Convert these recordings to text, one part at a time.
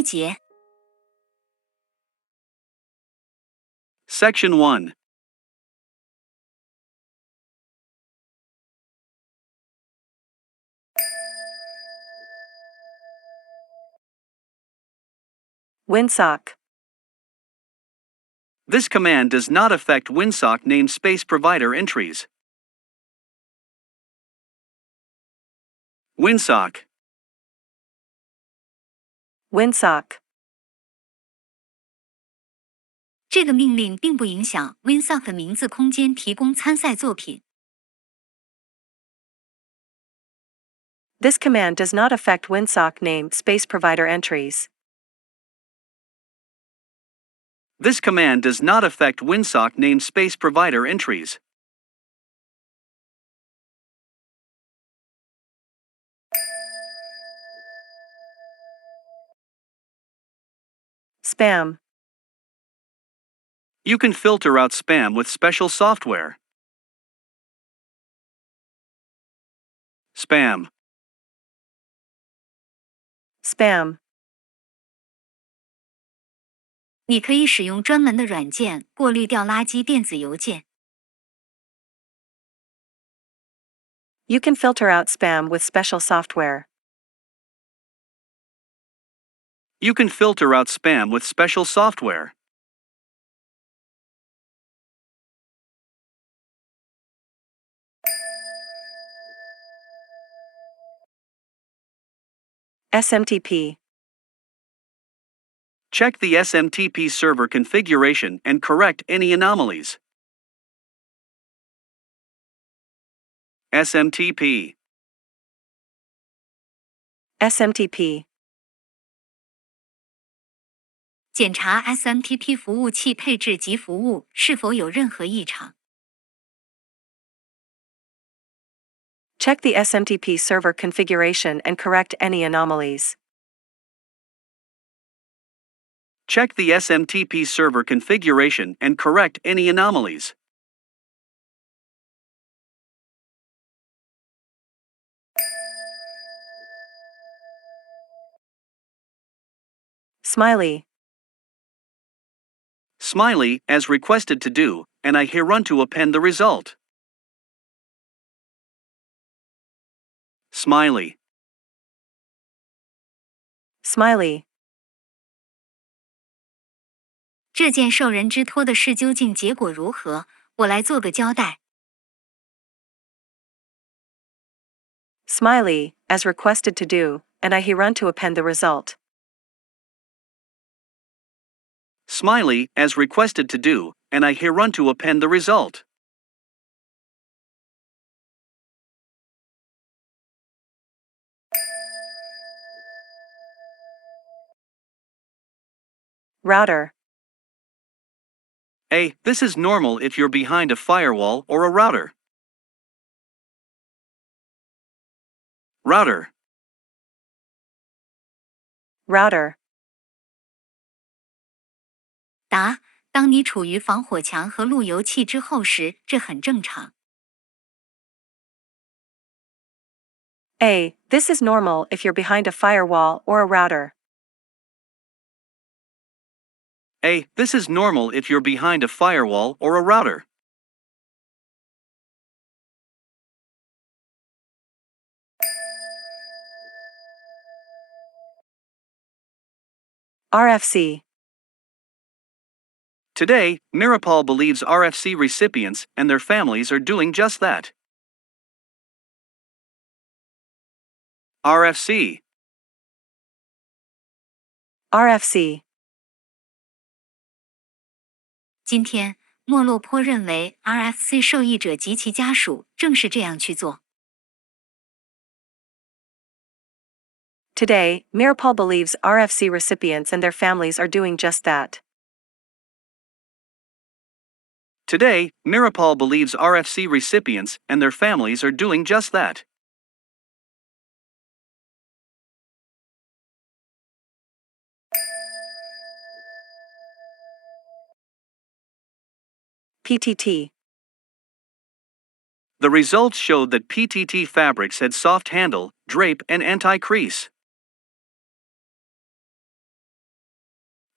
一节。Section 1. Windsock. This command does not affect Windsock namespace provider entries. Windsock. Windsock. 这个命令并不影响 Windsock 名字空间提供参赛作品。This command does not affect Windsock name space provider entries. This command does not affect Windsock namespace provider entries. Spam. You can filter out spam with special software. Spam. Spam. 你可以使用专门的软件过滤掉垃圾电子邮件。You can filter out spam with special software. You can filter out spam with special software. SMTP. Check the SMTP server configuration and correct any anomalies. SMTP. SMTP. 检查 SMTP 服务器配置及服务是否有任何异常。Check the SMTP server configuration and correct any anomalies. Check the SMTP server configuration and correct any anomalies. Smiley. Smiley, as requested to do, and I hereunt to append the result. Smiley. Smiley. 这件受人之托的事究竟结果如何？我来做个交代。Smiley, as requested to do, and I hereunt to append the result. Smiley, as requested to do, and I hereunt to append the result. Router. A. This is normal if you're behind a firewall or a router. Router. Router. 答：当你处于防火墙和路由器之后时，这很正常。A. This is normal if you're behind a firewall or a router. A. This is normal if you're behind a firewall or a router. RFC. Today, Mirapol believes RFC recipients and their families are doing just that. RFC. RFC. 今天，莫洛坡认为 RFC 受益者及其家属正是这样去做。Today, Mirapol believes RFC recipients and their families are doing just that. Today, Mirapol believes RFC recipients and their families are doing just that. PTT. The results showed that PTT fabrics had soft handle, drape, and anti-crease.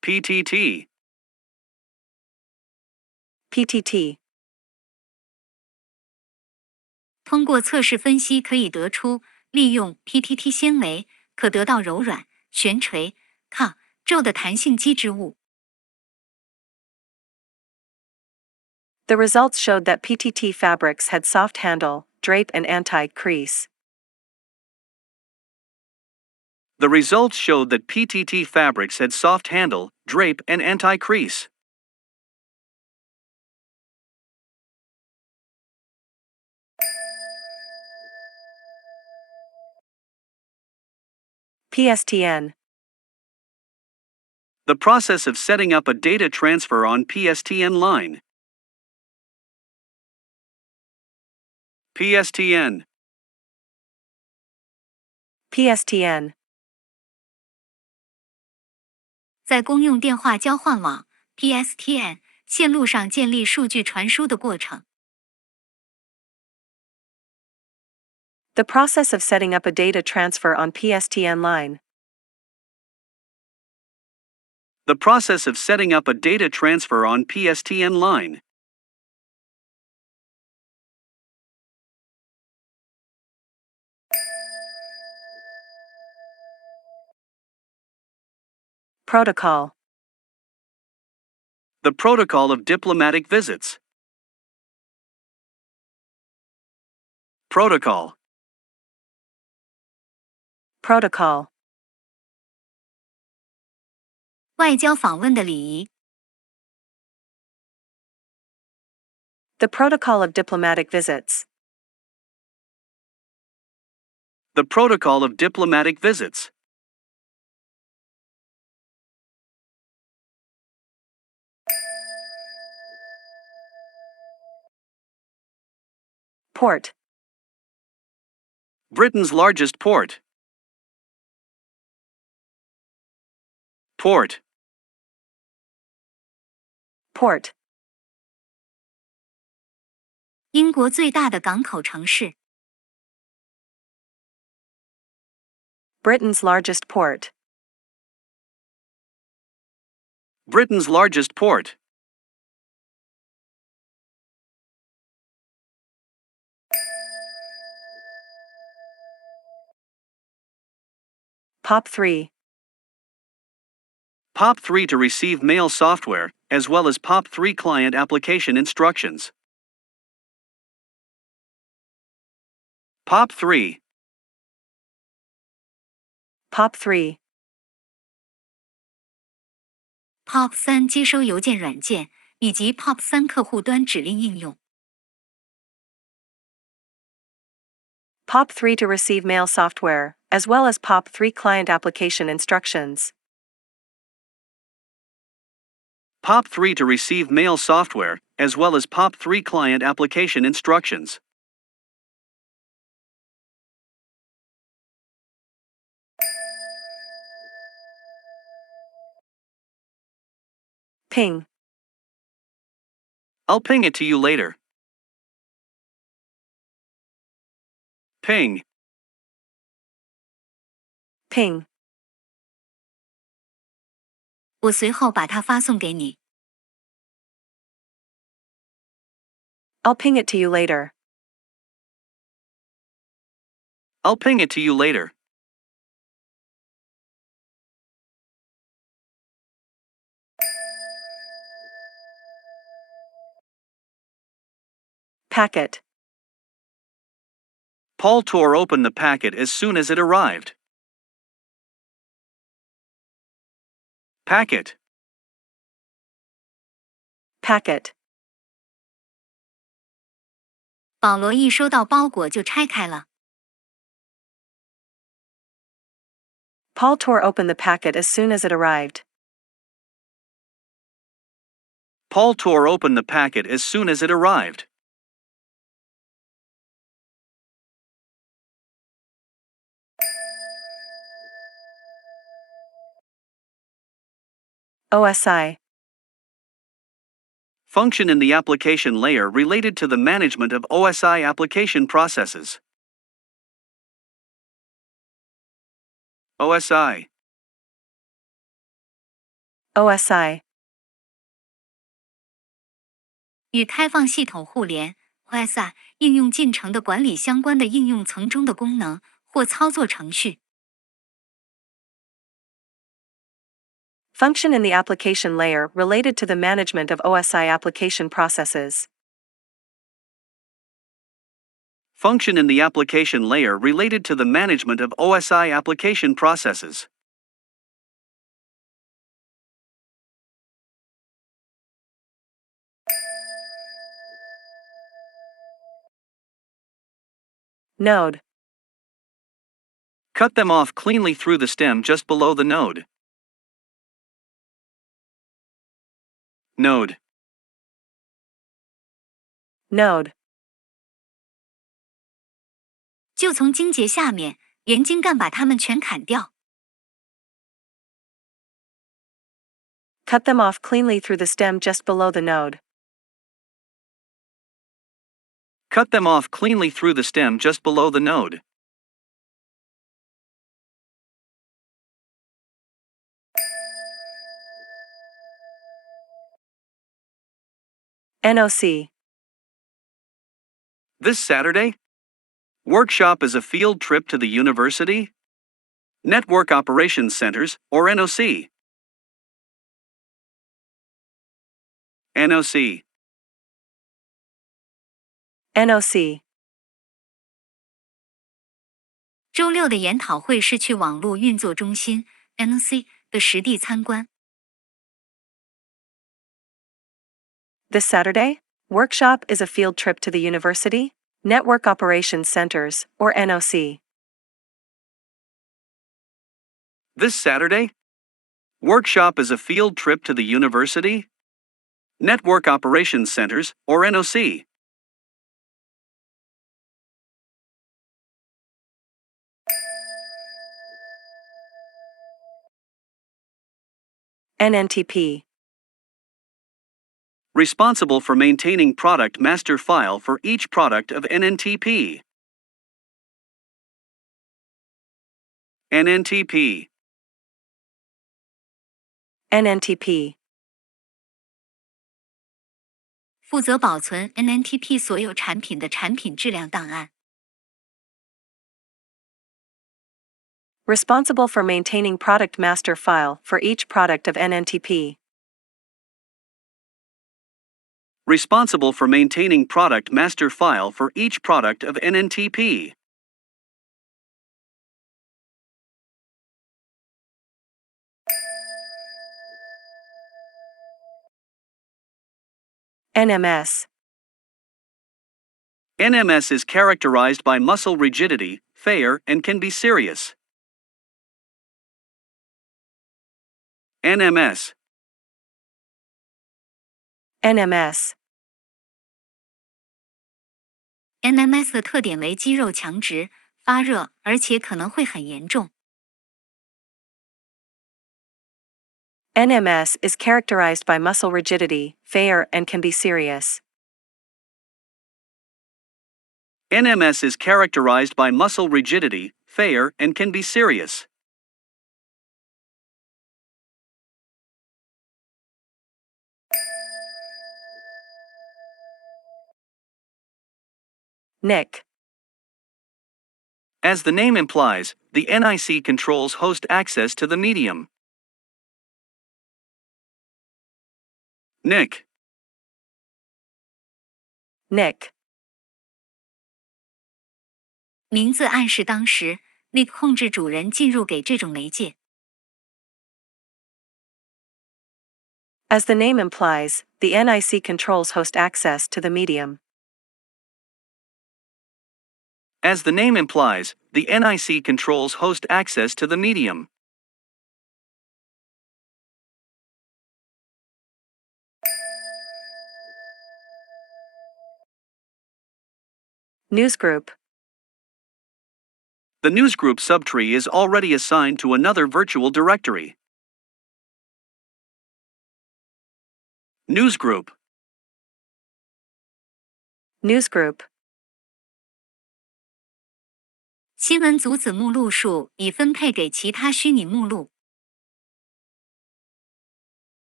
PTT. PTT. 通过测试分析可以得出，利用 PTT 纤维可得到柔软、悬垂、皱的弹性基织物。The results showed that PTT fabrics had soft handle, drape, and anti-crease. The results showed that PTT fabrics had soft handle, drape, and anti-crease. PSTN. The process of setting up a data transfer on PSTN line. PSTN. PSTN. 在公用电话交换网 PSTN 线路上建立数据传输的过程。The process of setting up a data transfer on PSTN line. The process of setting up a data transfer on PSTN line. Protocol. The protocol of diplomatic visits. Protocol. Protocol. 外交访问的礼仪。The protocol of diplomatic visits. The protocol of diplomatic visits. Port. Britain's largest port. Port. Port. 英国最大的港口城市。Britain's largest port. Britain's largest port. POP3. POP3 to receive mail software, as well as POP3 client application instructions. POP3. POP3. POP3 接收邮件软件以及 POP3 客户端指令应用。POP3 to receive mail software, as well as POP3 client application instructions. POP3 to receive mail software, as well as POP3 client application instructions. Ping. I'll ping it to you later. Ping. Ping. 我随后把它发送给你。I'll ping it to you later. I'll ping it to you later. Packet. Paul tore open the packet as soon as it arrived. Packet. Packet. 保罗一收到包裹就拆开了。Paul tore open the packet as soon as it arrived. Paul tore open the packet as soon as it arrived. OSI. Function in the application layer related to the management of OSI application processes. OSI. OSI. 与开放系统互联 OSI 应用进程的管理相关的应用层中的功能或操作程序。Function in the application layer related to the management of OSI application processes. Function in the application layer related to the management of OSI application processes. Node. Cut them off cleanly through the stem just below the node. Node. Node. 就从茎节下面沿茎干把它们全砍掉。Cut them off cleanly through the stem just below the node. Cut them off cleanly through the stem just below the node. NOC. This Saturday? Workshop is a field trip to the university? Network Operations Centers, or NOC. NOC. NOC. 周六的研讨会是去网络运作中心 NOC 的实地参观。This Saturday, workshop is a field trip to the university, Network Operations Centers, or NOC. This Saturday? Workshop is a field trip to the university? Network Operations Centers, or NOC. NNTP. Responsible for maintaining product master file for each product of NNTP. NNTP. NNTP. 负责保存 NNTP 所有产品的产品质量档案。Responsible for maintaining product master file for each product of NNTP. Responsible for maintaining product master file for each product of NNTP. NMS. NMS is characterized by muscle rigidity, failure, and can be serious. NMS. NMS. NMS 的特点为肌肉强直、发热，而且可能会很严重。NMS is characterized by muscle rigidity, failure, and can be serious. NMS is characterized by muscle rigidity, failure, and can be serious. NIC. As the name implies, the NIC controls host access to the medium. NIC. NIC. 名字暗示当时 NIC 控制主人进入给这种媒介。As the name implies, the NIC controls host access to the medium. As the name implies, the NIC controls host access to the medium. Newsgroup. The newsgroup subtree is already assigned to another virtual directory. Newsgroup. Newsgroup. 新闻组子目录数已分配给其他虚拟目录。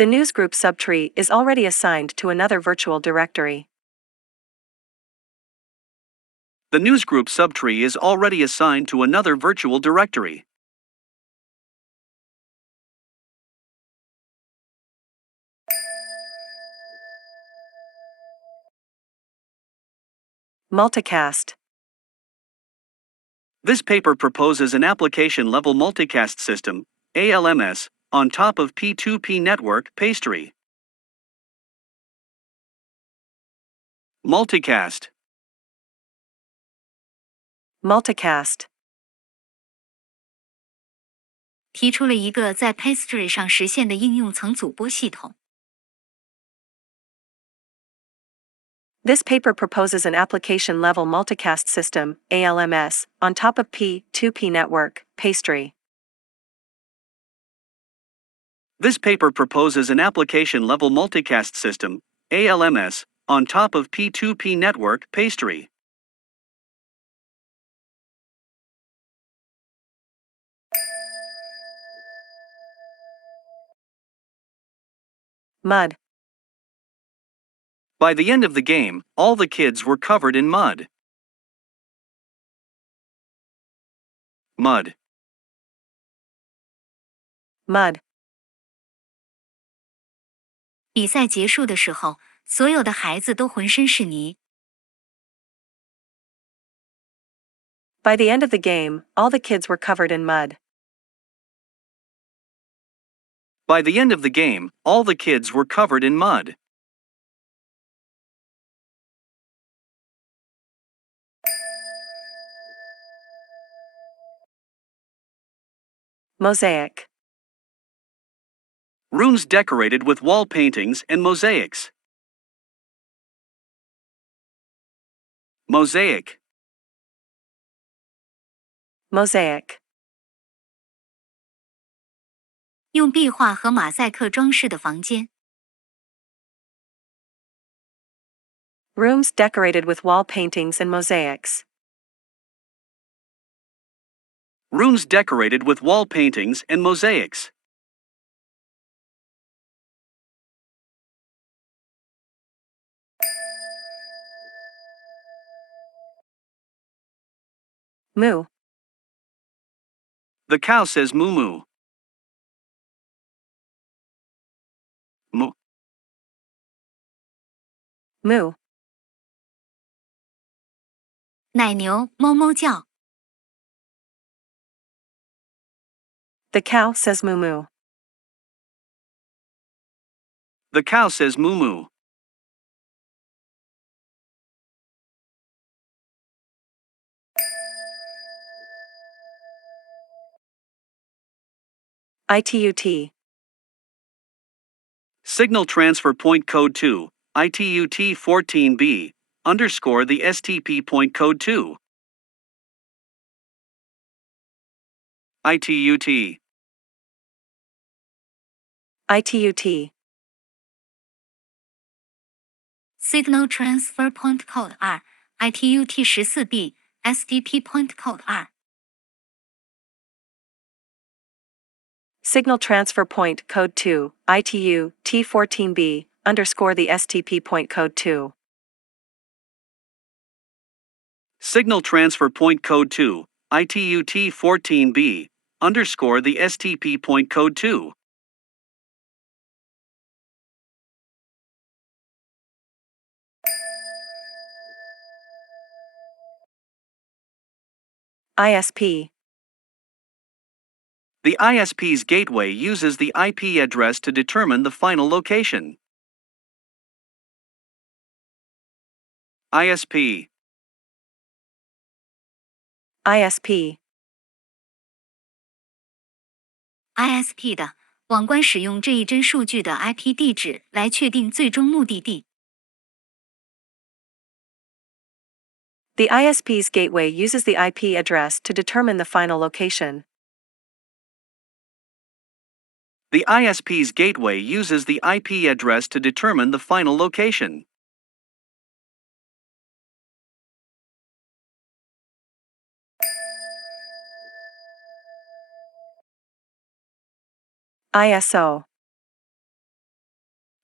The newsgroup subtree is already assigned to another virtual directory. The newsgroup subtree is already assigned to another virtual directory. Multicast. This paper proposes an application-level multicast system, ALMS, on top of P2P network pastry. Multicast. Multicast. 提出了一个在 Pastry 上实现的应用层组拨系统。This paper proposes an application-level multicast system, ALMS, on top of P2P network pastry. This paper proposes an application-level multicast system, ALMS, on top of P2P network pastry. Mud. By the end of the game, all the kids were covered in mud. Mud. Mud. 比赛结束的时候，所有的孩子都浑身是泥。By the end of the game, all the kids were covered in mud. By the end of the game, all the kids were covered in mud. Mosaic. Rooms decorated with wall paintings and mosaics. Mosaic. Mosaic. 用壁画和马赛克装饰的房间。Rooms decorated with wall paintings and mosaics. Rooms decorated with wall paintings and mosaics. Moo. The cow says moo moo. Moo. Moo. 奶牛哞哞叫。The cow says moo moo. The cow says moo moo. ITUT. Signal transfer point code 2, ITUT 14B, underscore the STP point code 2. ITUT. ITUT. Signal Transfer Point Code 2 ITUT 14B SDP Point Code 2 Signal transfer point code 2, ITU T14B, underscore the STP point code 2. Signal transfer point code 2, ITUT 14B, underscore the STP point code 2. ISP. The ISP's gateway uses the IP address to determine the final location. ISP. ISP. ISP 的网关使用这一帧数据的 IP 地址来确定最终目的地。The ISP's gateway uses the IP address to determine the final location. The ISP's gateway uses the IP address to determine the final location. ISO.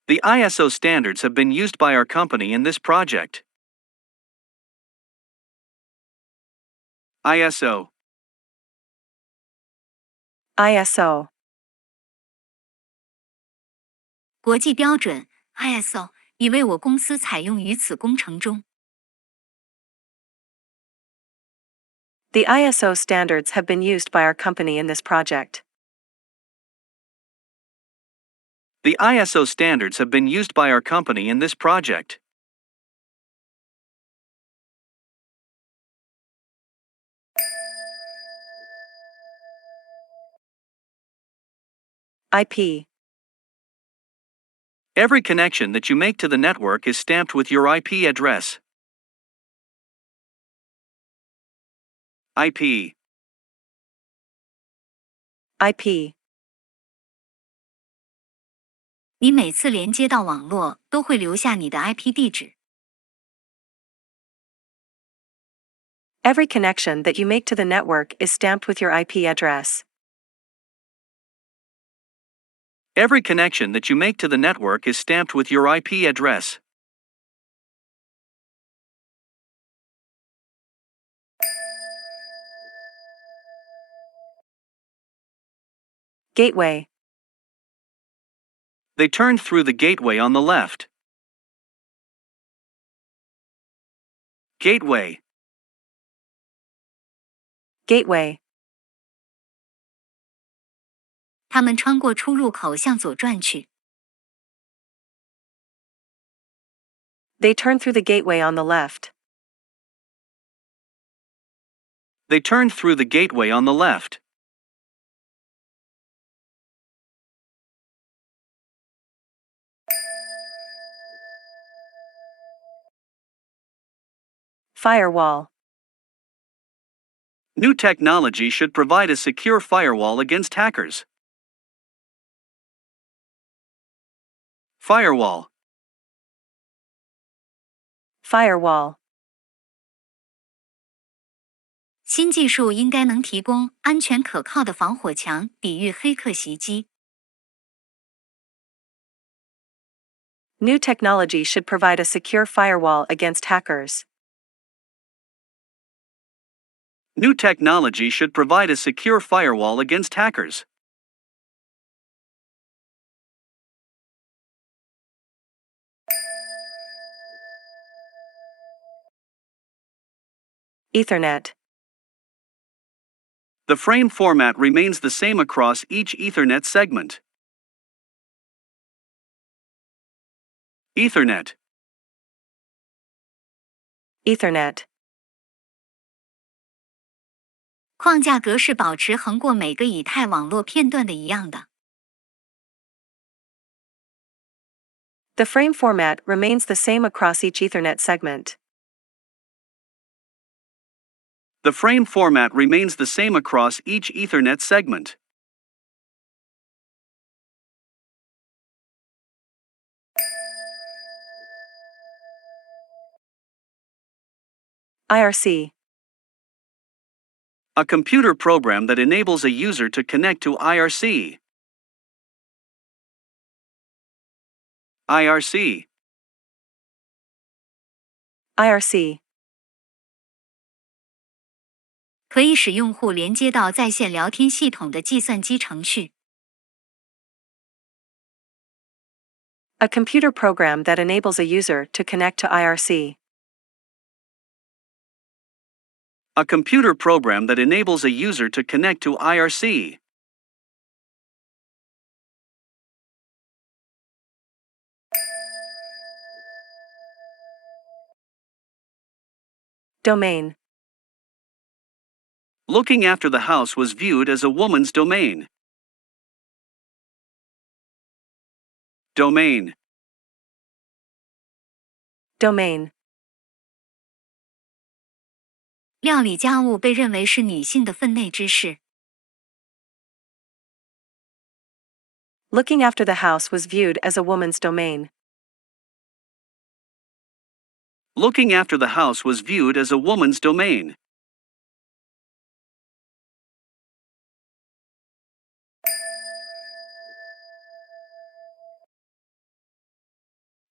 The ISO standards have been used by our company in this project. ISO. ISO. 国际标准 ISO 已为我公司采用于此工程中。The ISO standards have been used by our company in this project. The ISO standards have been used by our company in this project. IP. Every connection that you make to the network is stamped with your IP address. IP. IP. 你每次连接到网络都会留下你的 IP 地址。Every connection that you make to the network is stamped with your IP address. Every connection that you make to the network is stamped with your IP address. Gateway. They turned through the gateway on the left. Gateway. Gateway. 他们穿过出入口向左转去。They turn through the gateway on the left. They turned through the gateway on the left. Firewall. New technology should provide a secure firewall against hackers. Firewall. Firewall. 新技术应该能提供安全可靠的防火墙，抵御黑客袭击。New technology should provide a secure firewall against hackers. New technology should provide a secure firewall against hackers. Ethernet. The frame format remains the same across each Ethernet segment. Ethernet. Ethernet. 框架格是保持横过每个以太网络片段的一样的。The frame format remains the same across each Ethernet segment. The frame format remains the same across each Ethernet segment. IRC. A computer program that enables a user to connect to IRC. IRC. IRC. 可以使用户连接到在线聊天系统的计算机程序。A computer program that enables a user to connect to IRC. A computer program that enables a user to connect to IRC. Domain. Looking after the house was viewed as a woman's domain. Domain. Domain. 料理家务被认为是女性的分内之事。Looking after the house was viewed as a woman's domain. Looking after the house was viewed as a woman's domain.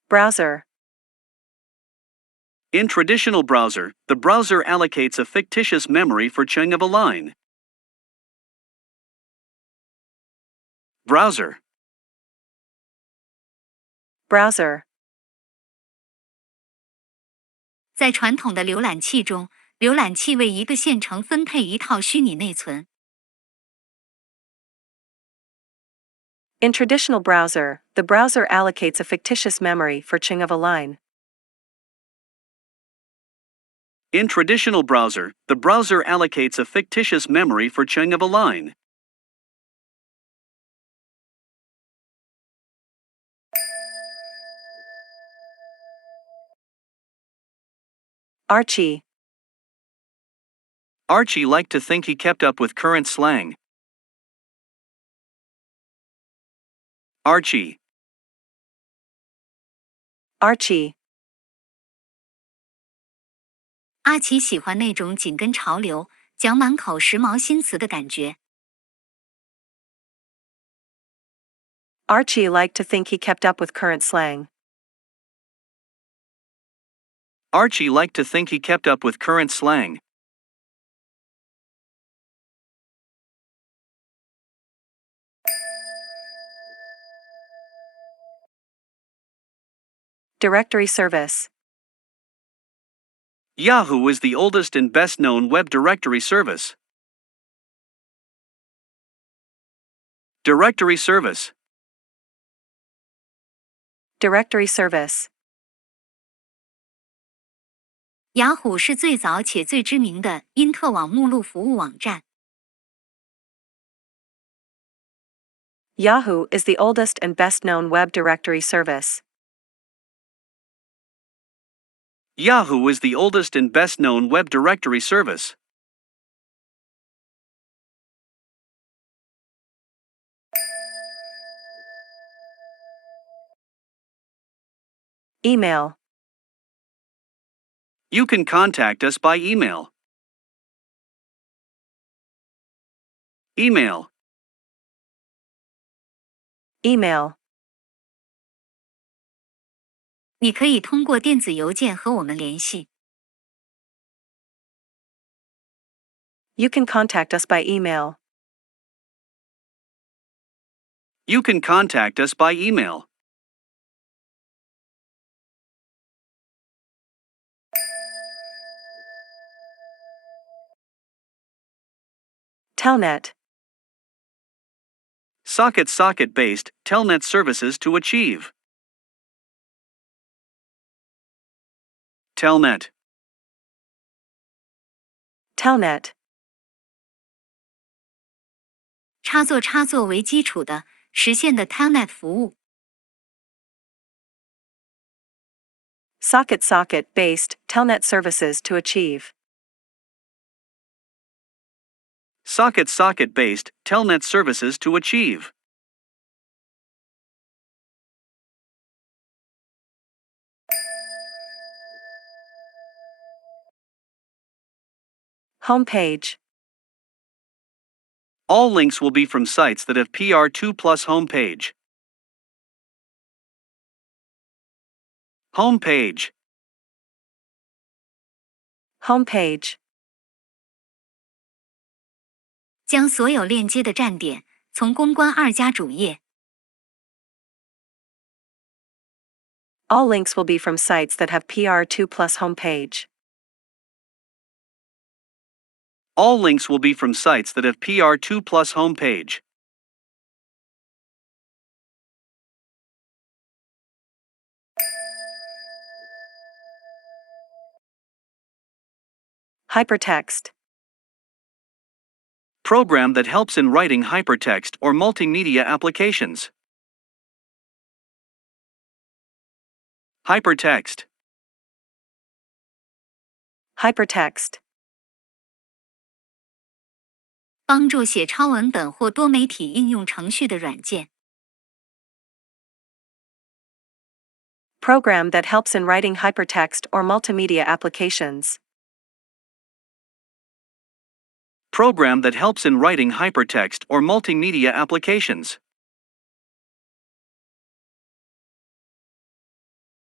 Browser. In traditional browser, the browser allocates a fictitious memory for chunk of a line. Browser. Browser. 在传统的浏览器中，浏览器为一个线程分配一套虚拟内存。In traditional browser, the browser allocates a fictitious memory for chunk of a line. In traditional browser, the browser allocates a fictitious memory for chunk of a line. Archie. Archie liked to think he kept up with current slang. Archie. Archie. 阿奇喜欢那种紧跟潮流、讲满口时髦新词的感觉。Archie liked to think he kept up with current slang. Archie liked to think he kept up with current slang. Directory service. Yahoo is the oldest and best-known web directory service. Directory service. Directory service. 雅虎是最早且最知名的因特网目录服务网站。Yahoo is the oldest and best-known web directory service. Yahoo is the oldest and best-known web directory service. Email. You can contact us by email. Email. Email. 你可以通过电子邮件和我们联系。You can contact us by email. You can contact us by email. Telnet. Socket-based telnet services to achieve. Telnet. Telnet. 插座为基础的实现的 Telnet 服务。Socket-based telnet services to achieve. Socket-based telnet services to achieve. Homepage. All links will be from sites that have PR2+ homepage. Homepage. Homepage. 将所有链接的站点从公关2家主页。All links will be from sites that have PR2+ homepage. All links will be from sites that have PR2+ homepage. Hypertext. Program that helps in writing hypertext or multimedia applications. Hypertext. Hypertext. 帮助写超文本或多媒体应用程序的软件。Program that helps in writing hypertext or multimedia applications. Program that helps in writing hypertext or multimedia applications.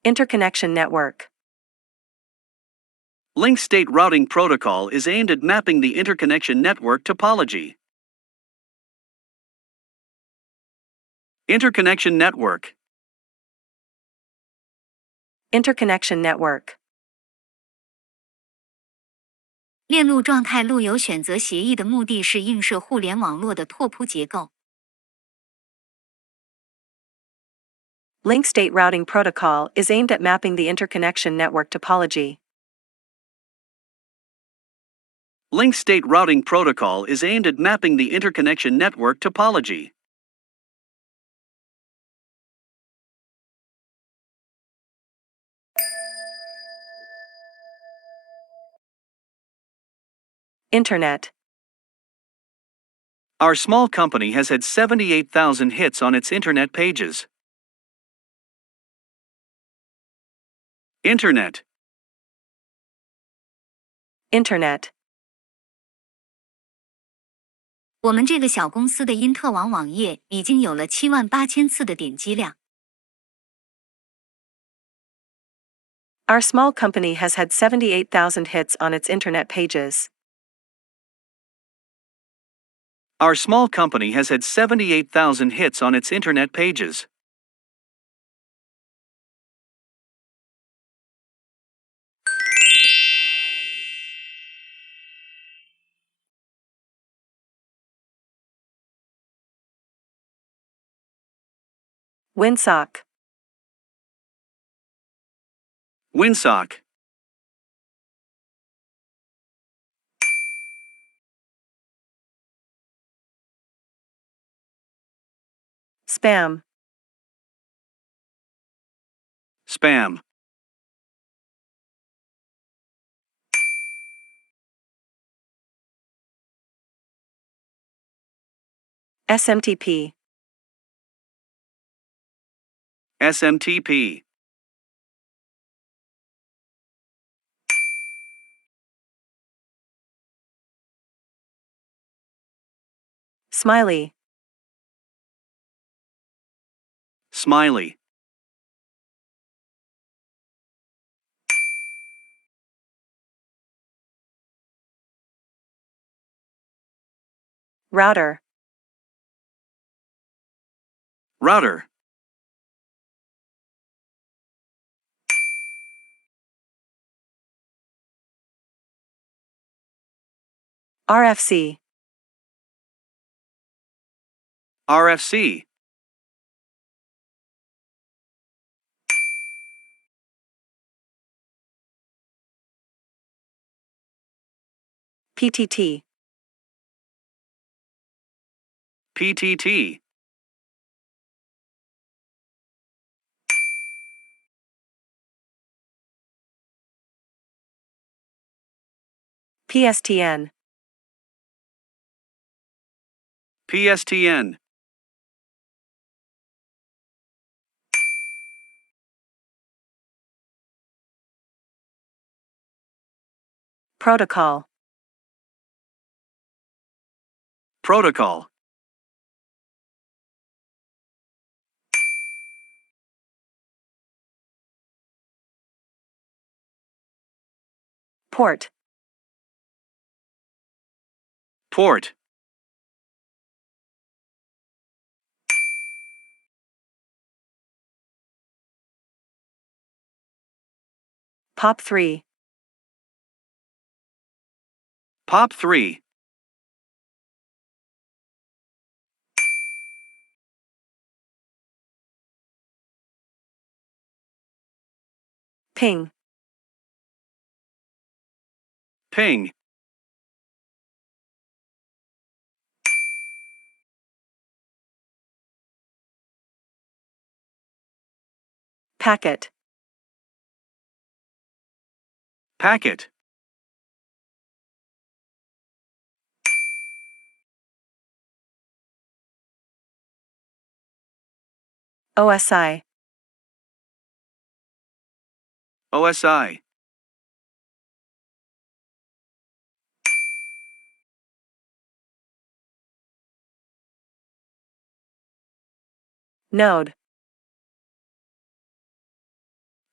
Interconnection network. Link state routing protocol is aimed at mapping the interconnection network topology. Interconnection network. Interconnection network. 链路状态路由选择协议的目的是映射互联网络的拓扑结构。Link state routing protocol is aimed at mapping the interconnection network topology. Link state routing protocol is aimed at mapping the interconnection network topology. Internet. Our small company has had 78,000 hits on its internet pages. Internet. Internet. 我们这个小公司的因特网网页已经有了78000次的点击量。Our small company has had 78,000 hits on its internet pages. Our small company has had 78,000 hits on its internet pages. Windsock. Windsock. Spam. Spam. SMTP. SMTP. Smiley. Smiley. Router. Router. RFC. RFC. PTT. PTT. PSTN. PSTN. Protocol. Protocol. Port. Port. POP3. POP3. Ping. Ping. Packet. Packet. OSI. OSI. Node.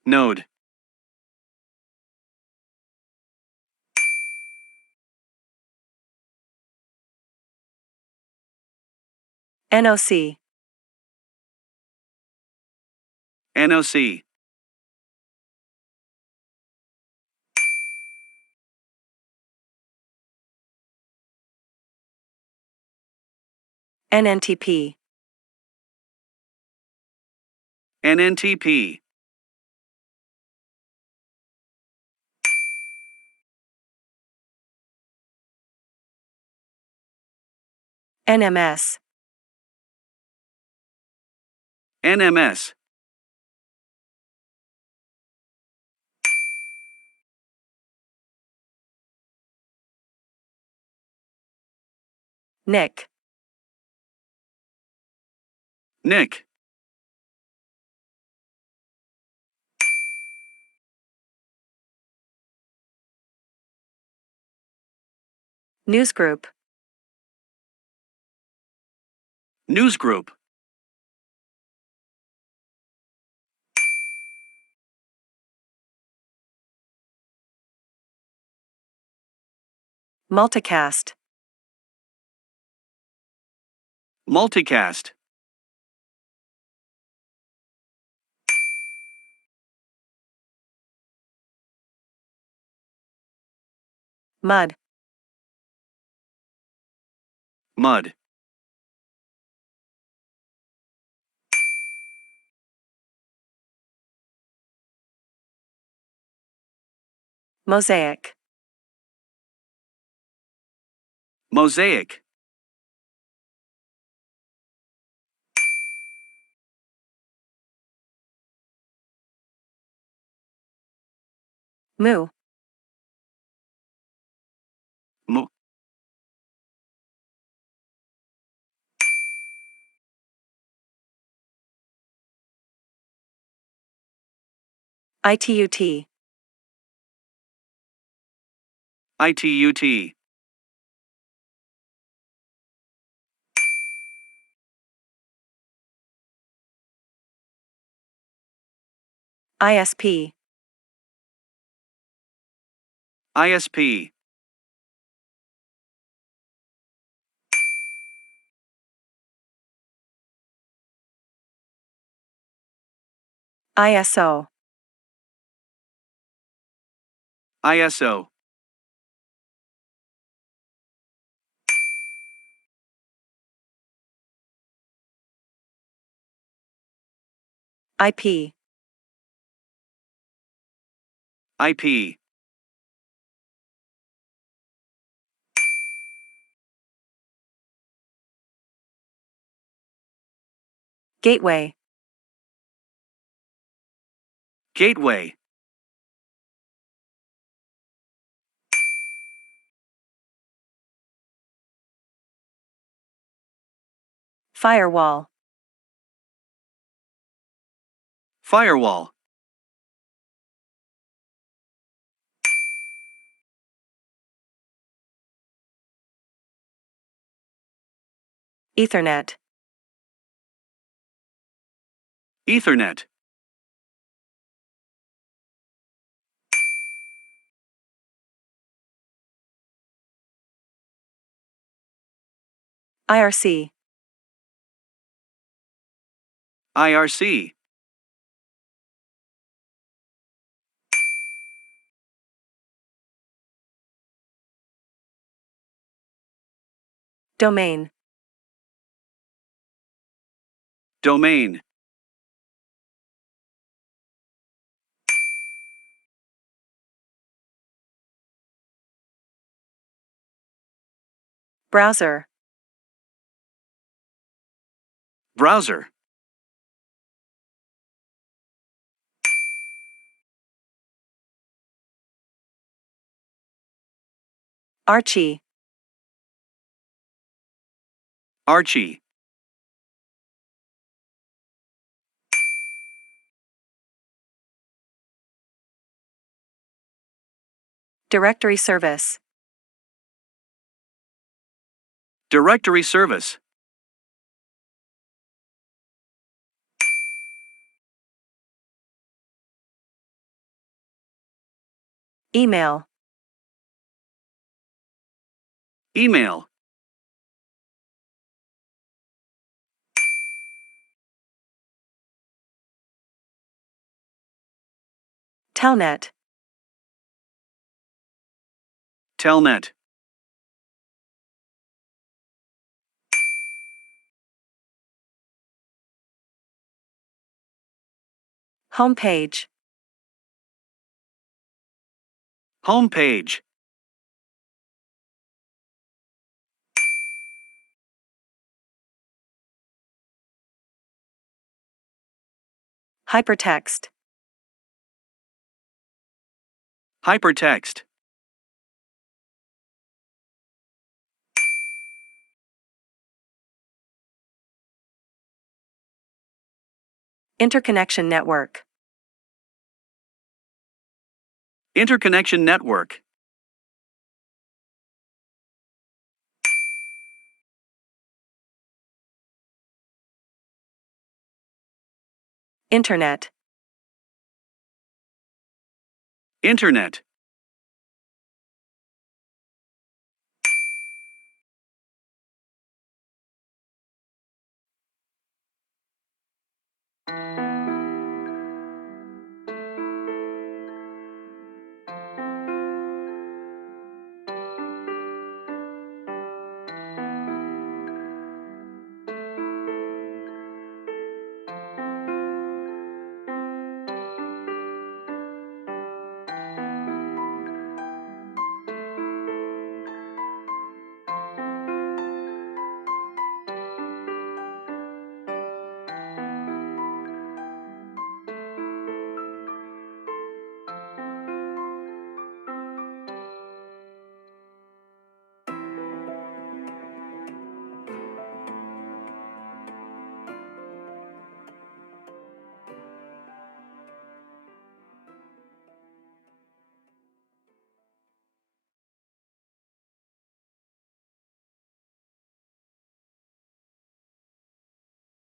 Node. NOC. NOC. NNTP. NNTP. NMS. NMS. NIC. NIC. Newsgroup. Newsgroup. Multicast. Multicast. MUD. Mud. Mosaic. Mosaic. Moo. Mo. ITUT. ITUT. ISP. ISP. ISO. ISO. IP. IP. Gateway. Gateway. Firewall. Firewall. Ethernet. Ethernet. IRC. IRC. Domain. Domain. Browser. Browser. Archie. Archie. Directory service. Directory service. Email. Email. Telnet. Telnet. Homepage. Homepage. Hypertext. Hypertext. Interconnection network. Interconnection network. Internet. Internet.